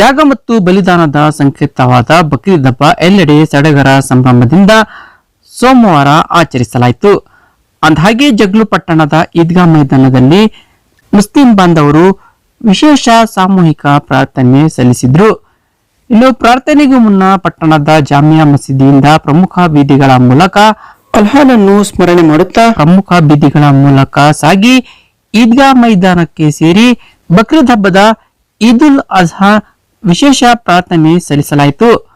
ತ್ಯಾಗ ಮತ್ತು ಬಲಿದಾನದ ಸಂಕೇತವಾದ ಬಕ್ರೀದ್ ಹಬ್ಬ ಎಲ್ಲೆಡೆ ಸಡಗರ ಸಂಭ್ರಮದಿಂದ ಸೋಮವಾರ ಆಚರಿಸಲಾಯಿತು. ಅಂದಹಾಗೆ ಜಗ್ಲು ಪಟ್ಟಣದ ಈದ್ಗಾ ಮೈದಾನದಲ್ಲಿ ಮುಸ್ಲಿಂ ಬಾಂಧವರು ವಿಶೇಷ ಸಾಮೂಹಿಕ ಪ್ರಾರ್ಥನೆ ಸಲ್ಲಿಸಿದ್ರು. ಇನ್ನು ಪ್ರಾರ್ಥನೆಗೂ ಮುನ್ನ ಪಟ್ಟಣದ ಜಾಮಿಯಾ ಮಸೀದಿಯಿಂದ ಪ್ರಮುಖ ಬೀದಿಗಳ ಮೂಲಕ ಅಲ್ಹಾನನ್ನು ಸ್ಮರಣೆ ಮಾಡುತ್ತಾ ಪ್ರಮುಖ ಬೀದಿಗಳ ಮೂಲಕ ಸಾಗಿ ಈದ್ಗಾ ಮೈದಾನಕ್ಕೆ ಸೇರಿ ಬಕ್ರೀದ್ ಹಬ್ಬದ ಈದುಲ್ ಅಜ್ಹಾ ವಿಶೇಷ ಪ್ರಾರ್ಥನೆ ಸಲ್ಲಿಸಲಾಯಿತು.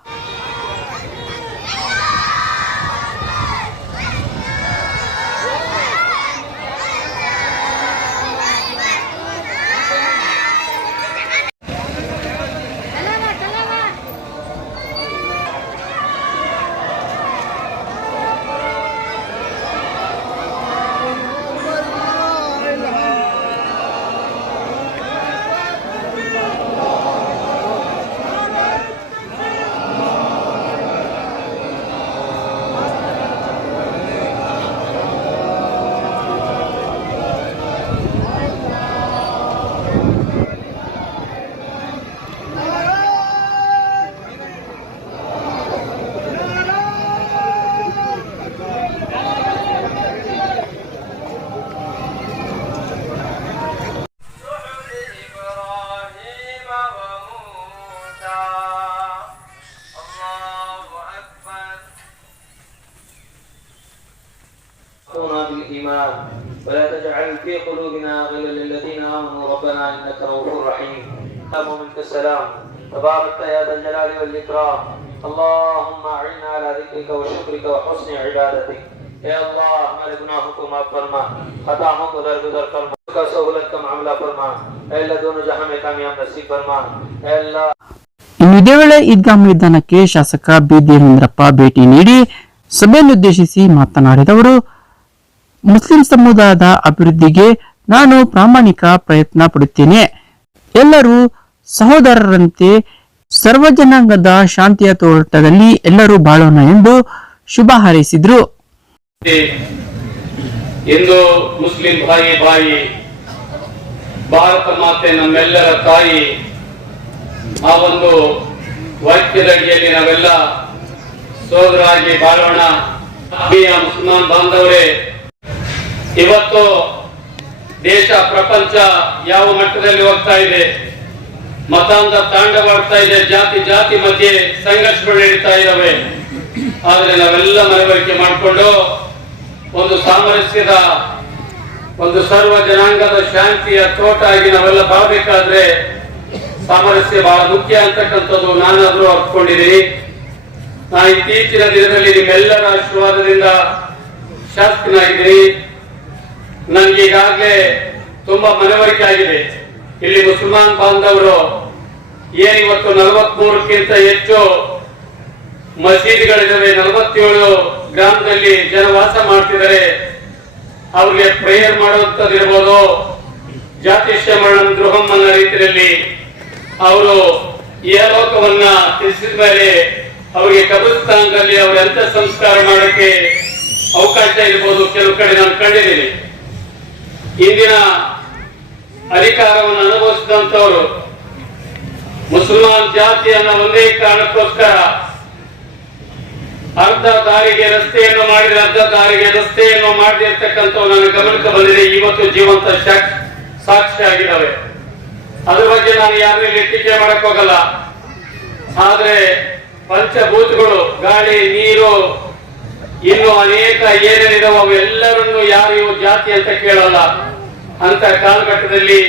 إنك رؤوف رحيم اللهم منك السلام تبارك يا ذا الجلال والإكرام اللهم أعنا على ذكرك وشكرك وحسن عبادتك يا الله हमारे गुनाहों को माफ फरमा खताओं को दरगुदर फरमा का सहूलत का मामला फरमा ऐ अल्लाह दोनों जहां में कामयाब नसीब फरमा ऐ अल्लाह ಇನ್ನು ಇದೇ ವೇಳೆ ಈದ್ಗಾ ಮೈದಾನಕ್ಕೆ ಶಾಸಕ ಬಿ ದೇವೇಂದ್ರಪ್ಪ ಭೇಟಿ ನೀಡಿ ಸಭೆಯನ್ನುದ್ದೇಶಿಸಿ ಮಾತನಾಡಿದವರು ಮುಸ್ಲಿಂ ಸಮುದಾಯದ ಅಭಿವೃದ್ಧಿಗೆ ನಾನು ಪ್ರಾಮಾಣಿಕ ಪ್ರಯತ್ನ ಪಡುತ್ತೇನೆ. ಎಲ್ಲರೂ ಸಹೋದರರಂತೆ ಸರ್ವಜನಾಂಗದ ಶಾಂತಿಯ ತೋಟದಲ್ಲಿ ಎಲ್ಲರೂ ಬಾಳೋಣ ಎಂದು ಶುಭ ಹಾರೈಸಿದ್ರು. ಎಂದು ಮುಸ್ಲಿಂ ಭಾಯಿ ಬಾಯಿ, ಭಾರತ ಮಾತೆ ನಮ್ಮೆಲ್ಲರ ತಾಯಿ, ಆ ಒಂದು ವಾಕ್ಯದಡಿಯಲ್ಲಿ ನಾವೆಲ್ಲ ಸೋದರಾಗಿ ಬಾಳೋಣ. ಮುಸಲ್ಮಾನ್ ಬಾಂಧವರೇ, ಇವತ್ತು ದೇಶ, ಪ್ರಪಂಚ ಯಾವ ಮಟ್ಟದಲ್ಲಿ ಹೋಗ್ತಾ ಇದೆ? ಮತಾಂಧ ತಾಂಡವಾಡ್ತಾ ಇದೆ, ಜಾತಿ ಜಾತಿ ಮಧ್ಯೆ ಸಂಘರ್ಷಗಳು ನಡೀತಾ ಇದ್ದಾವೆ. ಆದ್ರೆ ನಾವೆಲ್ಲ ಮನವರಿಕೆ ಮಾಡಿಕೊಂಡು ಒಂದು ಸಾಮರಸ್ಯದ, ಒಂದು ಸರ್ವ ಜನಾಂಗದ ಶಾಂತಿಯ ತೋಟ ಆಗಿ ನಾವೆಲ್ಲ ಬಾಳ್ಬೇಕಾದ್ರೆ ಸಾಮರಸ್ಯ ಬಹಳ ಮುಖ್ಯ ಅಂತಕ್ಕಂಥದ್ದು ನಾನಾದ್ರೂ ಅರ್ಕೊಂಡಿದ್ದೀನಿ ನಾ ಇತ್ತೀಚಿನ ದಿನದಲ್ಲಿ ನಿಮ್ಮೆಲ್ಲರ ಆಶೀರ್ವಾದದಿಂದ ಶಾಸಕನಾಗಿದ್ದೀನಿ. ನನಗೆ ಈಗಾಗಲೇ ತುಂಬಾ ಮನವರಿಕೆ ಆಗಿದೆ. ಇಲ್ಲಿ ಮುಸಲ್ಮಾನ್ ಬಾಂಧವರು ಏನ್ ಇವತ್ತು ನಲವತ್ಮೂರಕ್ಕಿಂತ ಹೆಚ್ಚು ಮಸೀದಿಗಳಿದಾವೆ ನಲವತ್ತೇಳು ಗ್ರಾಮದಲ್ಲಿ ಜನ ವಾಸ ಮಾಡ್ತಿದ್ದಾರೆ. ಅವ್ರಿಗೆ ಪ್ರೇಯರ್ ಮಾಡುವಂತದಿರ್ಬೋದು ಜಾತಿಷ್ಯ ಮರಣ ಗೃಹಂ ಅನ್ನೋ ರೀತಿಯಲ್ಲಿ ಅವರು ಈ ಲೋಕವನ್ನ ತಿಳಿಸಿದ ಮೇಲೆ ಅವರಿಗೆ ಕಬ್ರಿಸ್ತಾನದಲ್ಲಿ ಅವ್ರ ಎಂತ ಸಂಸ್ಕಾರ ಮಾಡಕ್ಕೆ ಅವಕಾಶ ಇರ್ಬೋದು. ಕೆಲವು ಕಡೆ ನಾನು ಕಂಡಿದ್ದೀನಿ. ಇಂದಿನ ಅಧಿಕಾರವನ್ನು ಅನುಭವಿಸಿದಂಥವರು ಮುಸಲ್ಮಾನ್ ಜಾತಿಯನ್ನ ಒಂದೇ ಕಾರಣಕ್ಕೋಸ್ಕರ ಅರ್ಧ ದಾರಿಗೆ ರಸ್ತೆಯನ್ನು ಮಾಡಿದ ಅರ್ಧ ದಾರಿಗೆ ರಸ್ತೆಯನ್ನು ಮಾಡಿರ್ತಕ್ಕಂಥ ನನ್ನ ಗಮನಕ್ಕೆ ಬಂದಿದೆ. ಇವತ್ತು ಜೀವಂತ ಸಾಕ್ಷಿ ಆಗಿದ್ದಾವೆ. ಅದ್ರ ಬಗ್ಗೆ ನಾನು ಯಾರಲ್ಲಿ ಟೀಕೆ ಮಾಡಕ್ ಹೋಗಲ್ಲ ಆದ್ರೆ ಪಂಚಭೂತಗಳು, ಗಾಳಿ, ನೀರು ಇನ್ನು ಅನೇಕ ಏನೇನಿದಾವೆ ಅವೆಲ್ಲರನ್ನು ಯಾರು ಇವು ಜಾತಿ ಅಂತ ಕೇಳಲ್ಲ. ಅಂತ ಕಾಲಘಟ್ಟದಲ್ಲಿ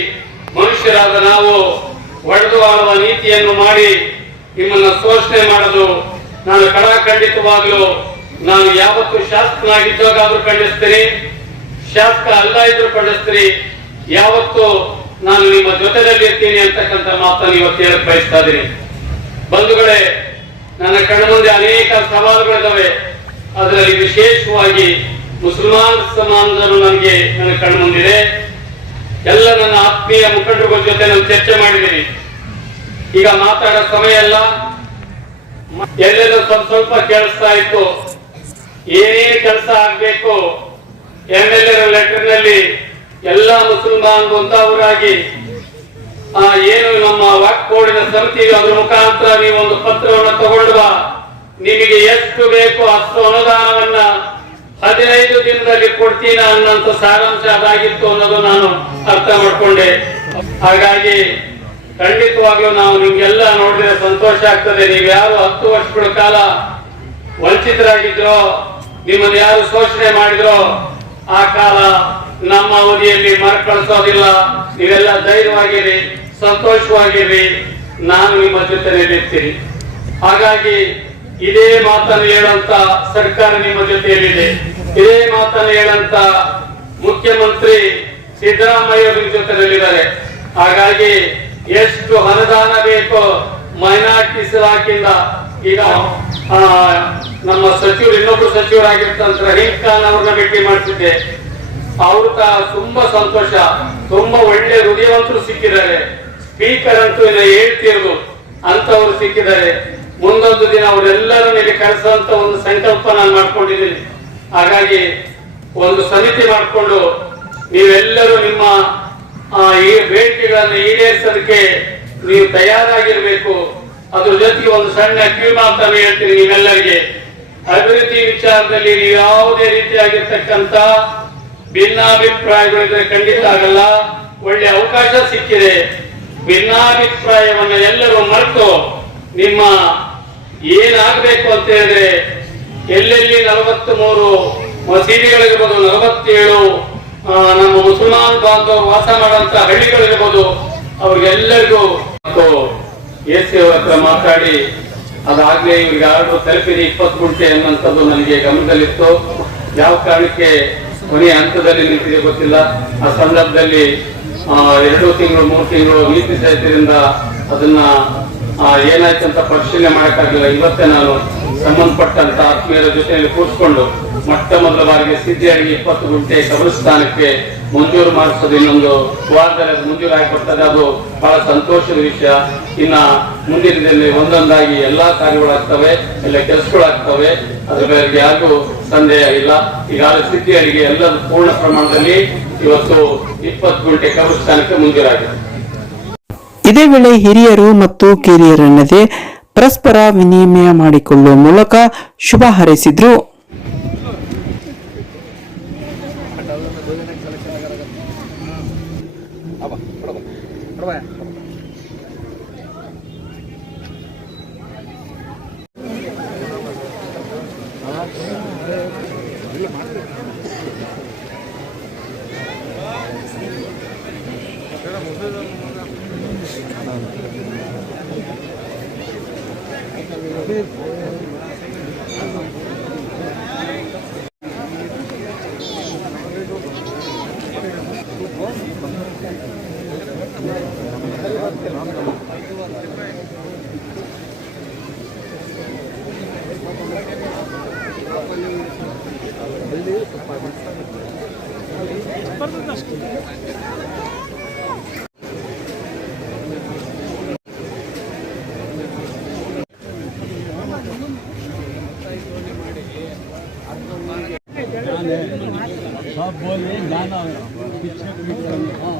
ಮನುಷ್ಯರಾದ ನಾವು ಒಡೆದು ಆಡುವ ನೀತಿಯನ್ನು ಮಾಡಿ ನಿಮ್ಮನ್ನ ಶೋಷಣೆ ಮಾಡಲು ನಾನು ಕಡಾಖಂಡಿತವಾಗಲೂ ನಾನು ಯಾವತ್ತು ಶಾಸಕನಾಗಿದ್ದಾಗಾದ್ರೂ ಖಂಡಿಸ್ತೀನಿ. ಶಾಸಕ ಅಲ್ಲ ಇದ್ರು ಖಂಡಿಸ್ತೀನಿ. ಯಾವತ್ತು ನಾನು ನಿಮ್ಮ ಜೊತೆಯಲ್ಲಿ ಇರ್ತೀನಿ ಅಂತಕ್ಕಂಥ ಮಾತನ್ನು ಇವತ್ತು ಹೇಳಕ್ ಬಯಸ್ತಾ ಇದ್ದೀನಿ. ಬಂಧುಗಳೇ, ನನ್ನ ಕಣ್ಣ ಮುಂದೆ ಅನೇಕ ಸವಾಲುಗಳಿದಾವೆ. ಅದರಲ್ಲಿ ವಿಶೇಷವಾಗಿ ಮುಸಲ್ಮಾನ್ ಸಮಾಜರು ನನಗೆ ನನ್ನ ಕಣ್ಣು ಮುಂದಿದೆ. ಎಲ್ಲ ನನ್ನ ಆತ್ಮೀಯ ಮುಖಂಡರುಗಳ ಜೊತೆ ನಾನು ಚರ್ಚೆ ಮಾಡಿದ್ದೀನಿ. ಈಗ ಮಾತಾಡೋ ಸಮಯ ಅಲ್ಲ. ಎಲ್ಲೆಲ್ಲ ಸ್ವಲ್ಪ ಸ್ವಲ್ಪ ಕೇಳಿಸ್ತಾ ಇತ್ತು. ಏನೇನು ಕೆಲಸ ಆಗ್ಬೇಕು? ಎಂ ಎಲ್ ಎರ ಲೆಟರ್ನಲ್ಲಿ ಎಲ್ಲಾ ಮುಸಲ್ಮಾನ್ ಒಂದಾವರಾಗಿ ಏನು ನಮ್ಮ ವಾಕ್ ಬೋರ್ಡಿನ ಸಮಿತಿ ಅದ್ರ ಮುಖಾಂತರ ನೀವು ಒಂದು ಪತ್ರವನ್ನು ತಗೊಳ್ಳುವ ನಿಮಗೆ ಎಷ್ಟು ಬೇಕೋ ಅಷ್ಟು ಅನುದಾನವನ್ನ ಹದಿನೈದು ದಿನದಲ್ಲಿ ಕೊಡ್ತೀನ ಅನ್ನೋಂಥ ಸಾರಾಂಶ ಅದಾಗಿತ್ತು ಅನ್ನೋದು ನಾನು ಅರ್ಥ ಮಾಡ್ಕೊಂಡೆ. ಹಾಗಾಗಿ ಖಂಡಿತವಾಗ್ಲೂ ನಾವು ನಿಮ್ಗೆಲ್ಲ ನೋಡಿದ್ರೆ ಸಂತೋಷ ಆಗ್ತದೆ. ನೀವು ಯಾರು ಹತ್ತು ವರ್ಷಗಳ ಕಾಲ ವಂಚಿತರಾಗಿದ್ರೋ, ನಿಮ್ಮನ್ನ ಯಾರು ಶೋಷಣೆ ಮಾಡಿದ್ರೋ, ಆ ಕಾಲ ನಮ್ಮ ಅವಧಿಯಲ್ಲಿ ಮರುಕಳಿಸೋದಿಲ್ಲ. ನೀವೆಲ್ಲ ಧೈರ್ಯವಾಗಿರಿ, ಸಂತೋಷವಾಗಿರಿ. ನಾನು ನಿಮ್ಮ ಜೊತೆಯಲ್ಲಿರ್ತೀನಿ. ಹಾಗಾಗಿ ಇದೇ ಮಾತನ್ನು ಹೇಳಂತ ಸರ್ಕಾರ ನಿಮ್ಮ ಜೊತೆಯಲ್ಲಿದೆ. ಇದೇ ಮಾತನ್ನು ಹೇಳಂತ ಮುಖ್ಯಮಂತ್ರಿ ಸಿದ್ದರಾಮಯ್ಯ ಅವರ ಜೊತೆಯಲ್ಲಿದ್ದಾರೆ. ಹಾಗಾಗಿ ಎಷ್ಟು ಅನುದಾನ ಬೇಕೋ ಮೈನಾರಿಟಿ ಇಲಾಖೆಯಿಂದ ಈಗ ನಮ್ಮ ಸಚಿವರು, ಇನ್ನೊಬ್ರು ಸಚಿವರಾಗಿರ್ತಂತ ರಹೀಂ ಖಾನ್ ಅವ್ರನ್ನ ಭೇಟಿ ಮಾಡ್ತಿದ್ದೆ. ಅವ್ರ ತುಂಬಾ ಸಂತೋಷ, ತುಂಬಾ ಒಳ್ಳೆ ಹೃದಯವಂತರು ಸಿಕ್ಕಿದ್ದಾರೆ. ಸ್ಪೀಕರ್ ಅಂತೂ ಇನ್ನ ಹೇಳ್ತಿರೋದು ಅಂತವ್ರು ಸಿಕ್ಕಿದ್ದಾರೆ. ಮುಂದೊಂದು ದಿನ ಅವರೆಲ್ಲರೂ ಇಲ್ಲಿ ಕರೆಸುವಂತ ಒಂದು ಸಂಕಲ್ಪ ನಾನು ಮಾಡ್ಕೊಂಡಿದ್ದೀನಿ. ಹಾಗಾಗಿ ಒಂದು ಸಮಿತಿ ಮಾಡಿಕೊಂಡು ನೀವೆಲ್ಲರೂ ನಿಮ್ಮ ಈ ಬೇಡಿಕೆಗಳನ್ನು ಈಡೇರಿಸೋದಕ್ಕೆ ನೀವು ತಯಾರಾಗಿರಬೇಕು. ಅದ್ರ ಜೊತೆಗೆ ಒಂದು ಸಣ್ಣ ಕಿವಿಮಾತನ್ನು ಹೇಳ್ತೀನಿ ನೀವೆಲ್ಲರಿಗೆ. ಅಭಿವೃದ್ಧಿ ವಿಚಾರದಲ್ಲಿ ನೀವು ಯಾವುದೇ ರೀತಿಯಾಗಿರ್ತಕ್ಕಂತ ಭಿನ್ನಾಭಿಪ್ರಾಯಗಳಿದ್ರೆ ಖಂಡಿತ ಆಗಲ್ಲ. ಒಳ್ಳೆ ಅವಕಾಶ ಸಿಕ್ಕಿದೆ. ಭಿನ್ನಾಭಿಪ್ರಾಯವನ್ನು ಎಲ್ಲರೂ ಮರೆತು ನಿಮ್ಮ ಏನಾಗಬೇಕು ಅಂತ ಹೇಳಿದ್ರೆ ಎಲ್ಲೆಲ್ಲಿ ನಲವತ್ತ್ ಮೂರು ಮಸೀದಿಗಳಿರ್ಬೋದು, ನಲವತ್ತೇಳು ನಮ್ಮ ಮುಸಲ್ಮಾನ್ ಬಾಂಧವರು ವಾಸ ಮಾಡುವಂತ ಹಳ್ಳಿಗಳಿರ್ಬೋದು, ಅವ್ರಿಗೆಲ್ಲರಿಗೂ ಹತ್ರ ಮಾತಾಡಿ, ಅದಾಗ್ಲೇ ಇವ್ರಿಗೆ ಆರ್ಡರ್ ತಲುಪಿದೆ ಇಪ್ಪತ್ತು ಗುಂಟೆ ಅನ್ನುವಂಥದ್ದು ನನಗೆ ಗಮನದಲ್ಲಿತ್ತು. ಯಾವ ಕಾರಣಕ್ಕೆ ಕೊನೆಯ ಹಂತದಲ್ಲಿ ನಿಂತಿದೆ ಗೊತ್ತಿಲ್ಲ. ಆ ಸಂದರ್ಭದಲ್ಲಿ ಎರಡು ತಿಂಗಳು, ಮೂರು ತಿಂಗಳು ನೀತಿ ಸಹಿತದಿಂದ ಅದನ್ನ ಏನಾಯ್ತು ಅಂತ ಪರಿಶೀಲನೆ ಮಾಡಕ್ಕಾಗಿಲ್ಲ. ಇವತ್ತೇ ನಾನು ಸಂಬಂಧಪಟ್ಟಂತ ಆತ್ಮೀಯರ ಜೊತೆಯಲ್ಲಿ ಕೂರಿಸ್ಕೊಂಡು ಮೊಟ್ಟ ಮೊದಲ ಬಾರಿಗೆ ಸಿದ್ಧಿಯಾಗಿ ಇಪ್ಪತ್ತು ಗುಂಟೆ ಕಬ್ರಸ್ಥಾನಕ್ಕೆ ಮಂಜೂರು ಮಾಡಿಸೋದು ಇನ್ನೊಂದು ವಾರದಲ್ಲಿ ಅದು ಮಂಜೂರಾಗಿ ಬರ್ತದೆ. ಅದು ಬಹಳ ಸಂತೋಷದ ವಿಷಯ. ಇನ್ನ ಮುಂದಿನ ದಿನದಲ್ಲಿ ಒಂದೊಂದಾಗಿ ಎಲ್ಲಾ ಕಾರ್ಯಗಳಾಗ್ತವೆ ಎಲ್ಲ ಕೆಲಸಗಳಾಗ್ತವೆ ಅದ್ರ ಬಗ್ಗೆ ಯಾರಿಗೂ ಸಂದೇಹ ಇಲ್ಲ. ಈಗಾಗಲೇ ಸಿದ್ಧಿಯಾಗಿ ಎಲ್ಲರೂ ಪೂರ್ಣ ಪ್ರಮಾಣದಲ್ಲಿ ಇವತ್ತು ಇಪ್ಪತ್ತು ಗುಂಟೆ ಕಬ್ರಸ್ಥಾನಕ್ಕೆ ಮಂಜೂರಾಗಿದೆ. ಇದೇ ವೇಳೆ ಹಿರಿಯರು ಮತ್ತು ಕಿರಿಯರನ್ನದೇ ಪರಸ್ಪರ ವಿನಿಮಯ ಮಾಡಿಕೊಳ್ಳುವ ಮೂಲಕ ಶುಭ ಹಾರೈಸಿದ್ರು. সব বলে জানা পিছনে হ্যাঁ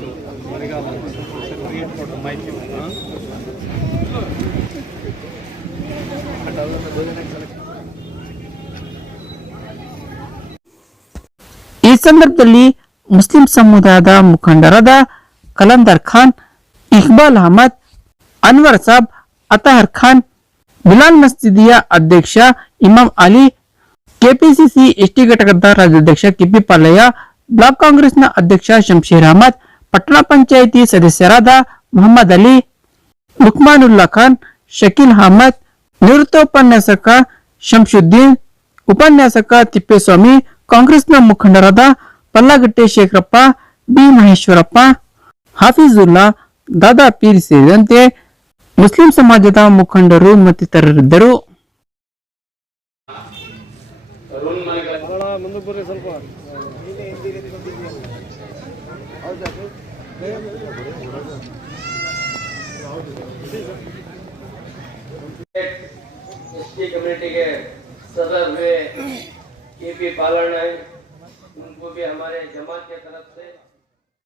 ಈ ಸಂದರ್ಭದಲ್ಲಿ ಮುಸ್ಲಿಂ ಸಮುದಾಯದ ಮುಖಂಡರಾದ ಕಲಂದರ್ ಖಾನ್ ಇಕ್ಬಾಲ್ ಅಹಮದ್ ಅನ್ವರ್ ಸಾಬ್ ಅತಹರ್ ಖಾನ್ ಬಿಲಾಲ್ ಮಸ್ಜಿದಿಯ ಅಧ್ಯಕ್ಷ ಇಮಾಂ ಅಲಿ ಕೆಪಿಸಿಸಿ ಎಸ್ಟಿ ಘಟಕದ ರಾಜ್ಯಾಧ್ಯಕ್ಷ ಕಿಪಿ ಪಾಲಯ್ಯ ಬ್ಲಾಕ್ ಕಾಂಗ್ರೆಸ್ನ ಅಧ್ಯಕ್ಷ ಶಂಶೀರ್ ಅಹಮದ್ ಪಟ್ಟಣ ಪಂಚಾಯಿತಿ ಸದಸ್ಯರಾದ ಮೊಹಮ್ಮದ್ ಅಲಿ ಲುಕ್ಮಾನುಲ್ಲಾ ಖಾನ್ ಶಕೀಲ್ ಅಹಮದ್ ನಿವೃತ್ತ ಉಪನ್ಯಾಸಕ ಶಂಶುದ್ದೀನ್ ಉಪನ್ಯಾಸಕ ತಿಪ್ಪೇಸ್ವಾಮಿ ಕಾಂಗ್ರೆಸ್ನ ಮುಖಂಡರಾದ ಪಲ್ಲಾಗಟ್ಟೆ ಶೇಖರಪ್ಪ ಬಿ ಮಹೇಶ್ವರಪ್ಪ ಹಾಫೀಜುಲ್ಲಾ, ದಾದಾ ಪೀರ್ ಸೇರಿದಂತೆ ಮುಸ್ಲಿಂ ಸಮಾಜದ ಮುಖಂಡರು ಮತ್ತಿತರರಿದ್ದರು. ಕಮ್ಯುನಿಟಿಗೆ ಸದಾ के भी पालन है उनको भी हमारे जमात के तरफ़ से